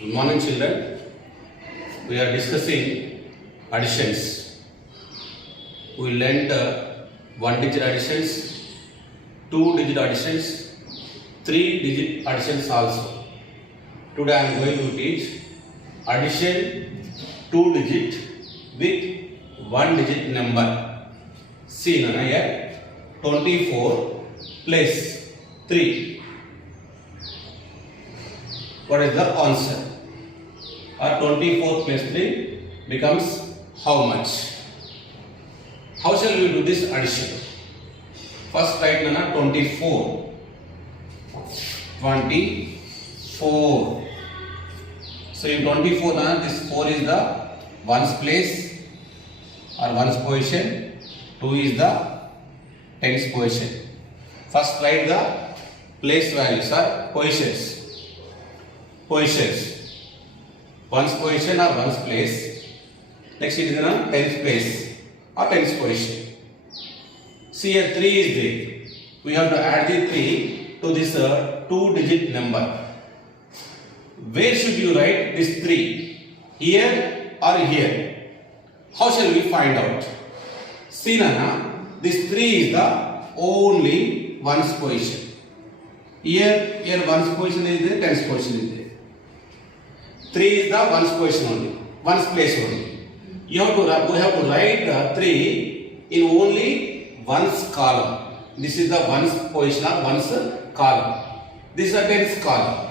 Good morning, children. We are discussing additions. We learned one-digit additions, two-digit additions, three-digit additions also. Today I am going to teach addition two-digit with one-digit number. See now here 24 plus 3. What is the answer? Or 24 plus 3 becomes how much? How shall we do this addition? First write Nana 24. 24. So in 24 Nana, this 4 is the ones place or ones position, 2 is the tens position. First write the place values or positions. Positions. Ones position or ones place. Next it is in a tens place or tens position. See here 3 is there. We have to add the 3 to this two-digit number. Where should you write this 3? Here or here? How shall we find out? See Nana, this 3 is the only ones position. Here ones position is there, tens position is there. 3 is the ones position only, ones place only. We have to write the 3 in only ones column. This is the ones position or ones column. This is the tens column.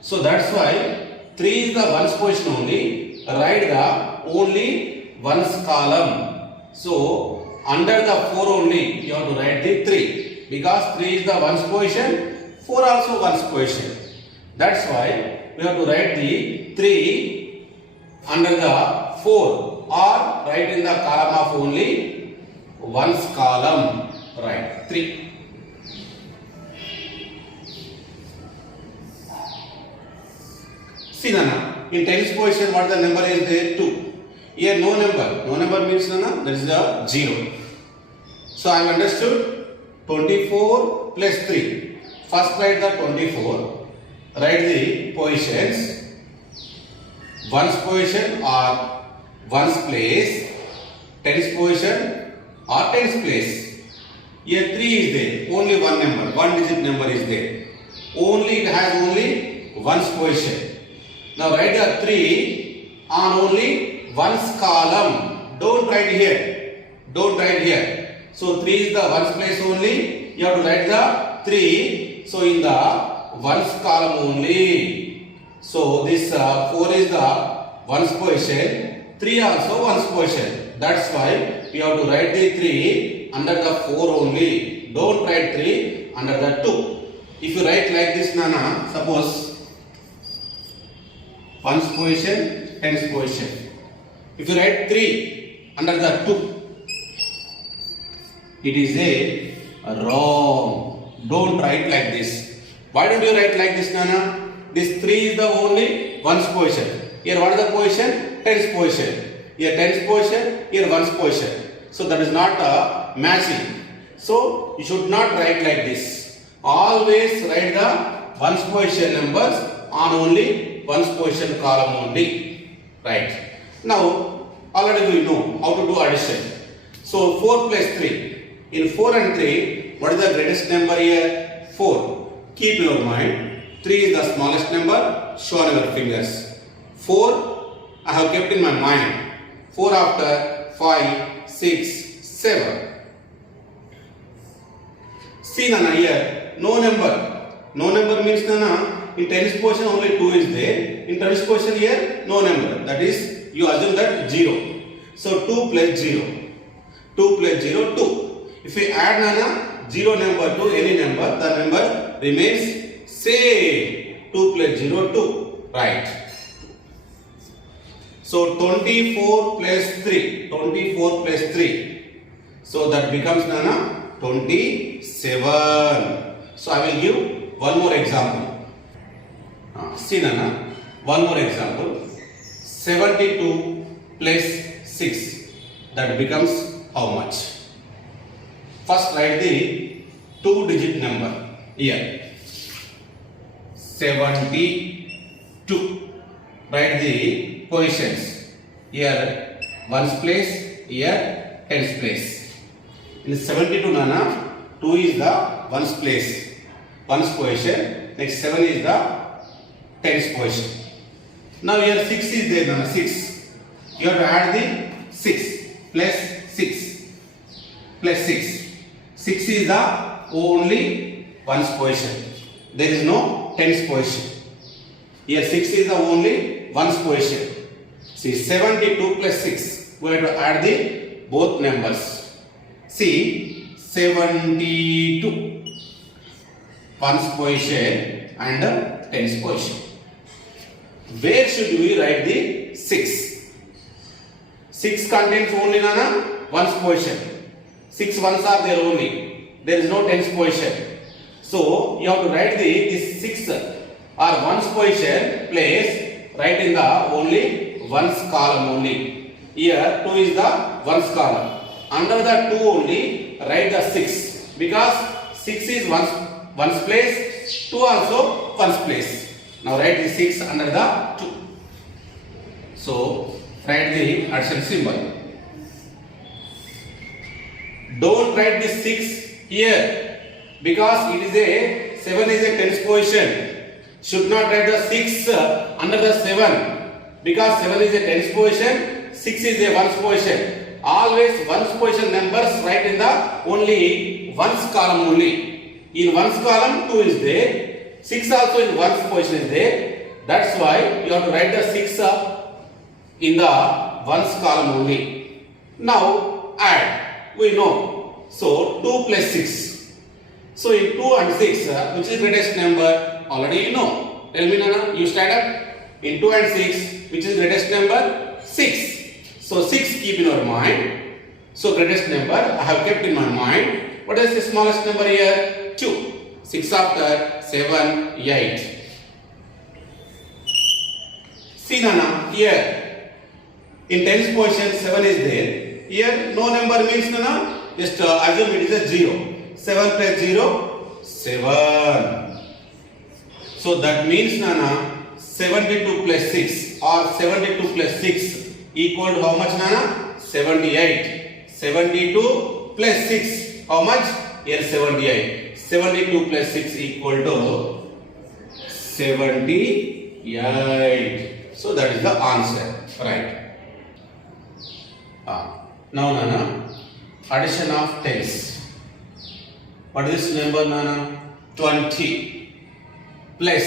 So that's why 3 is the ones position only. Write the only ones column. So under the 4 only you have to write the 3 because 3 is the ones position, 4 also ones position. That's why we have to write the 3 under the 4 or write in the column of only ones column. Right, 3. See Nana, in tens position what the number is there? 2. Here no number. No number means Nana, there is a 0. So I have understood 24 plus 3. First write the 24. Write the positions. Ones position or ones place. Tens position or tens place. Here 3 is there. Only one number. One digit number is there. Only it has only ones position. Now write the 3 on only ones column. Don't write here. Don't write here. So 3 is the ones place only. You have to write the 3. So in the ones column only. So this 4 is the ones position. 3 also ones position. That's why we have to write the 3 under the 4 only. Don't write 3 under the 2. If you write like this Nana, suppose ones position, tens position. If you write 3 under the 2, it is a wrong. Don't write like this. Why don't you write like this Nana? This 3 is the only ones position. Here what is the position? Tens position. Here tens position, here ones position. So that is not matching. So you should not write like this. Always write the ones position numbers on only ones position column only. Right. Now already we know how to do addition. So 4 plus 3. In 4 and 3, what is the greatest number here? 4. Keep in your mind. 3 is the smallest number. Show on your fingers. 4 I have kept in my mind. 4 after 5, 6, 7. See Nana here, no number. No number means Nana, in tens position only 2 is there. In tens position here, no number. That is, you assume that 0. So 2 plus 0. 2 plus 0, 2. If we add Nana, 0 number to any number, the number remains same. 2 plus 0, 2. Right. So 24 plus 3. 24 plus 3. So that becomes Nana 27. So I will give one more example. See Nana, one more example. 72 plus 6. That becomes how much? First write the two-digit number here. 72. write the positions. Here ones place, here tens place. In 72 nana, 2 is the ones place, ones position. Next 7 is the tens position. Now here 6 is there nana, 6. You have to add the 6 plus 6 plus 6. 6 is the only ones position. There is no tens position. Here 6 is the only ones position. See 72 plus 6. We have to add the both numbers. See 72 ones position and tens position. Where should we write the 6? 6 contains only nana ones position. 6 ones are there only. There is no tens position. So you have to write this 6 or ones position place right in the only ones column only. Here 2 is the ones column. Under the 2 only write the 6 because 6 is ones place, 2 also ones place. Now write the 6 under the 2. So write the addition symbol. Don't write the 6 here because it is a 7 is a tens position. Should not write the 6 under the 7 because 7 is a tens position, 6 is a ones position. Always ones position numbers write in the only ones column only. In ones column 2 is there, 6 also in ones position is there. That's why you have to write the 6 in the ones column only. Now add. We know. So 2 plus 6. So in 2 and 6, which is greatest number? Already you know. Tell me Nana, you stand up. In 2 and 6, which is greatest number? 6. So 6 keep in your mind. So greatest number I have kept in my mind. What is the smallest number here? 2. 6 after 7, 8. See Nana, here in tens position 7 is there. Here no number means Nana, just assume it is a 0. 7 plus 0, 7. So that means Nana, 72 plus 6 or 72 plus 6 equal to how much Nana? 78. 72 plus 6, how much? Here 78. 72 plus 6 equal to 78. So that is the answer, right? Now Nana, addition of tens. What is this number Nana? 20 plus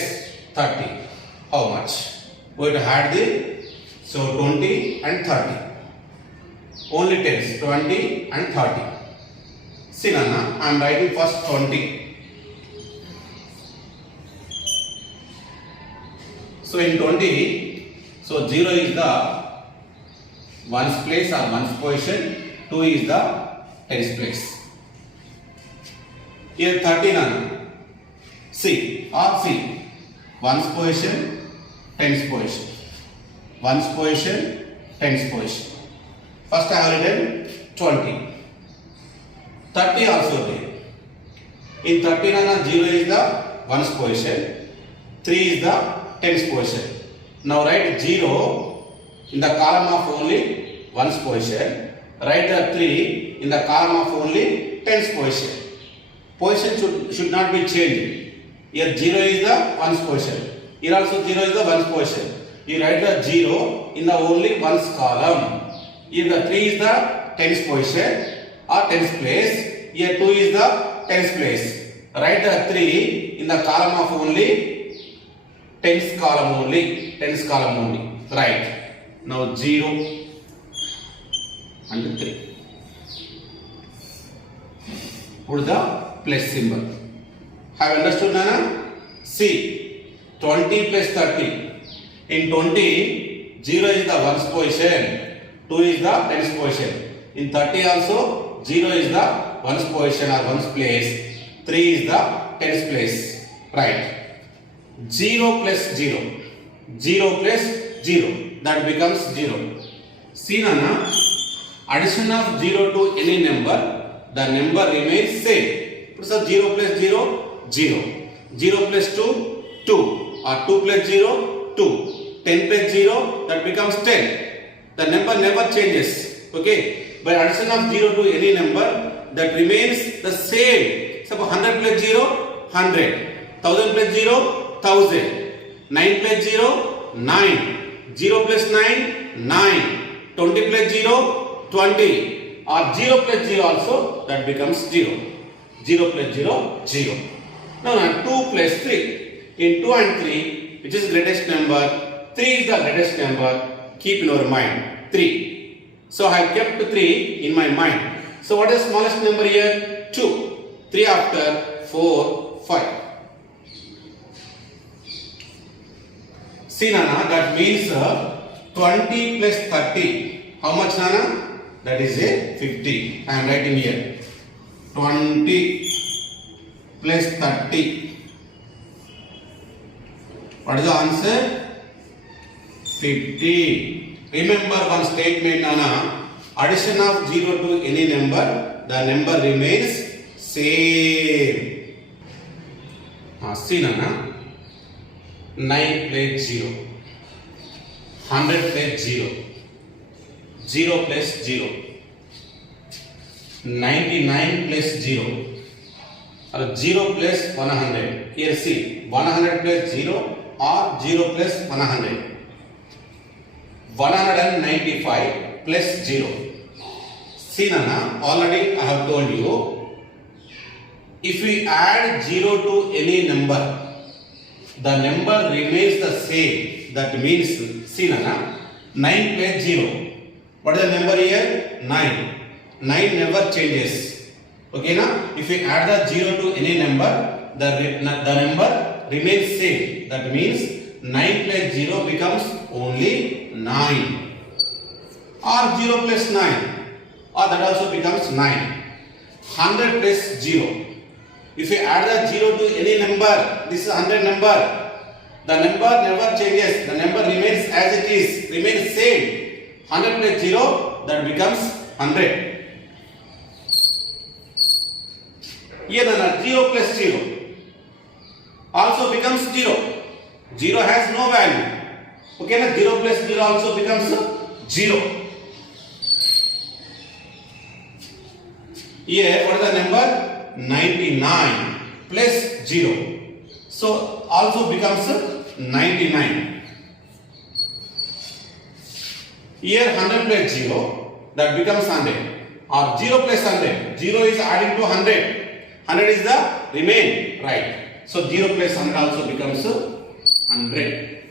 30. How much? We have to add the, so 20 and 30. Only tens, 20 and 30. See Nana, I am writing first 20. So in 20, so 0 is the ones place or ones position, 2 is the tens place. Here 30 Nana. See or see, ones position, tens position. Ones position, tens position. First I have written 20. 30 also there. In 30 Nana, 0 is the ones position, 3 is the tens position. Now write 0 in the column of only ones position. Write the 3 in the column of only tens position. Position should not be changed. Here 0 is the ones position. Here also 0 is the ones position. You write the 0 in the only ones column. Here the 3 is the tens position or tens place. Here 2 is the tens place. Write the 3 in the column of only tens column only. Tens column only. Right. Now 0 and 3. Put the plus symbol. Have understood Nana? See 20 plus 30. In 20, 0 is the ones position, 2 is the tens position. In 30 also, 0 is the ones position or ones place, 3 is the tens place. Right. 0 plus 0. 0 plus 0. That becomes 0. See Nana, addition of 0 to any number, the number remains same. So 0 plus 0, 0. 0 plus 2, 2. Or 2 plus 0, 2. 10 plus 0, that becomes 10. The number never changes. Okay. By addition of 0 to any number, that remains the same. Suppose 100 plus 0, 100. 1000 plus 0, 1000. 9 plus 0, 9. 0 plus 9, 9. 20 plus 0, 20. Or 0 plus 0 also, that becomes 0. 0 plus 0, 0. Now 2 plus 3. In 2 and 3, which is greatest number? 3 is the greatest number. Keep in your mind. 3. So I have kept 3 in my mind. So what is the smallest number here? 2. 3 after 4, 5. See Nana, that means 20 plus 30. How much Nana? That is a 50. I am writing here. 20 plus 30. What is the answer? 50. Remember one statement Nana. Addition of 0 to any number, the number remains same. See Nana. 9 plus 0. 100 plus 0. 0 plus 0. 99 plus 0. Or 0 plus 100. Here see. 100 plus 0 or 0 plus 100. 195 plus 0. See Nana, already I have told you, if we add 0 to any number, the number remains the same. That means, see Nana, 9 plus 0. What is the number here? 9. 9 never changes. Okay na? If we add the 0 to any number, the number remains same. That means 9 plus 0 becomes only 9. Or 0 plus 9. Or that also becomes 9. 100 plus 0. If we add the 0 to any number, this is 100 number. The number never changes. The number remains as it is. Remains same. 100 plus 0, that becomes 100. Here 0 plus 0 also becomes 0. 0 has no value. Okay, na 0 plus 0 also becomes 0. Here, what is the number? 99 plus 0. So, also becomes 99. Here, 100 plus 0, that becomes 100. Or 0 plus 100. 0 is adding to 100. 100 is the remain, right? So, 0 plus 100 also becomes 100.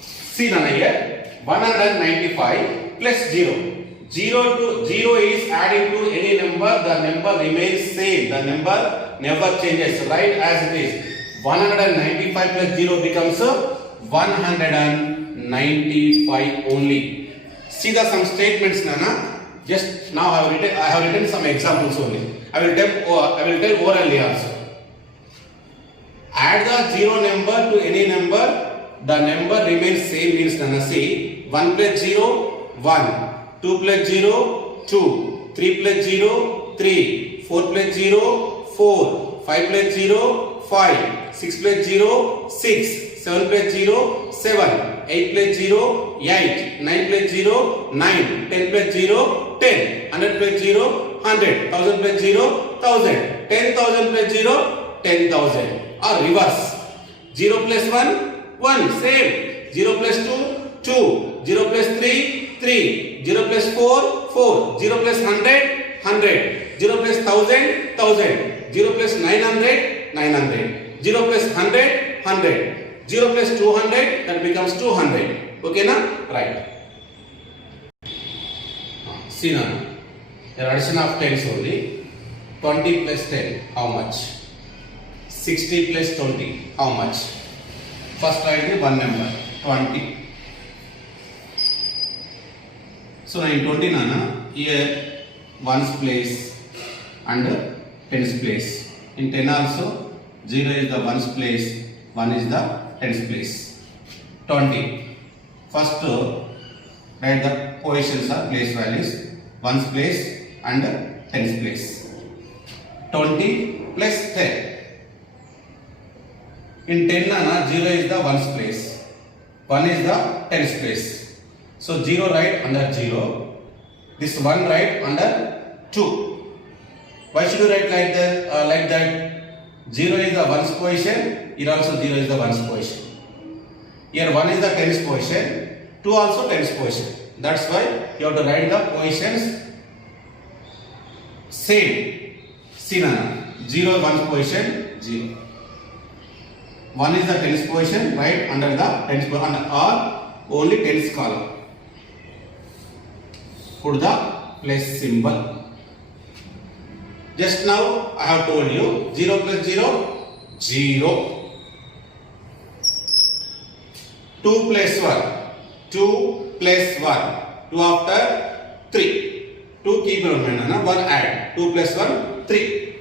See Nana here, 195 plus 0. 0 is adding to any number, the number remains same. The number never changes, right as it is. 195 plus 0 becomes 195 only. See the some statements Nana. Just now I have written some examples only. I will tell orally also. Add the 0 number to any number, the number remains same means Nana. See 1 plus 0, 1. 2 plus 0, 2. 3 plus 0, 3. 4 plus 0, 4. 5 plus 0, 5. 6 plus 0, 6. 7 plus 0, 7. 8 plus 0, 8. 9 plus 0, 9. 10 plus 0, 10. 100 plus 0, 100. 1000 plus 0, 1000. 10,000 plus 0, 10,000. Or reverse. 0 plus 1, 1. Same. 0 plus 2, 2. 0 plus 3, 3. 0 plus 4, 4. 0 plus 100, 100. 0 plus 1000, 1000. 0 plus 900, 900. 0 plus 100, 100. 0 plus 200, that becomes 200. Okay na? Right. See now, the addition of 10s only. 20 plus 10, how much? 60 plus 20, how much? First write the one number, 20. So in 20 Nana, here 1's place and 10's place. In 10 also, 0 is the 1's place, 1 is the 10's place. 20. First write the positions or place values, 1's place and 10's place. 20 plus 10. In 10 Nana, 0 is the 1's place. 1 is the tens place. So 0 write under 0. This 1 write under 2. Why should you write like that? 0 is the ones position. Here also 0 is the ones position. Here 1 is the tens position. 2 also tens position. That's why you have to write the positions same. See now, 0 1 position 0. 1 is the tens position, right under the tens position or only tens column. Put the plus symbol. Just now I have told you 0 plus 0, 0. 2 plus 1, 2 plus 1, 2 after 3. 2 keep in mind, 1 add. 2 plus 1, 3.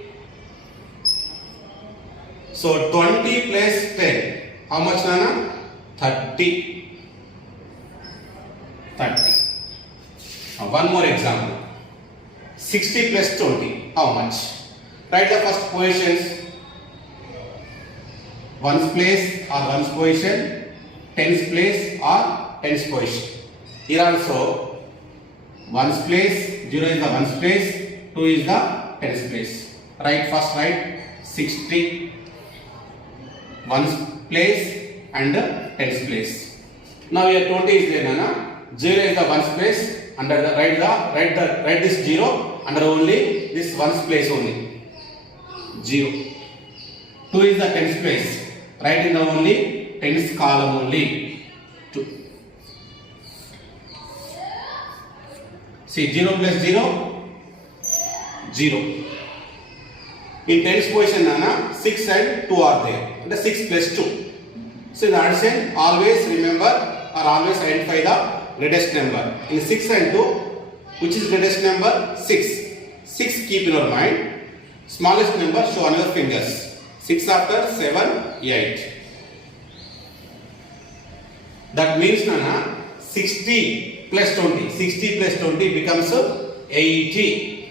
So 20 plus 10, how much Nana? 30. 30. One more example. 60 plus 20, how much? Write the first positions. Ones place or ones position, tens place or tens position. Here also ones place, 0 is the ones place, 2 is the tens place. First write 60 ones place and tens place. Now here 20 is there, Nana. 0 is the ones place. Under the write this 0 under only this ones place only. 0. 2 is the tens place. Write in the only tens column only. 2. See 0 plus 0, 0. In tens position, Nana, 6 and 2 are there. And the 6 plus 2. So in the addition, always remember or always identify the greatest number. In 6 and 2, which is greatest number? 6. 6 keep in your mind. Smallest number show on your fingers. 6 after 7, 8. That means, Nana, 60 plus 20. 60 plus 20 becomes 80.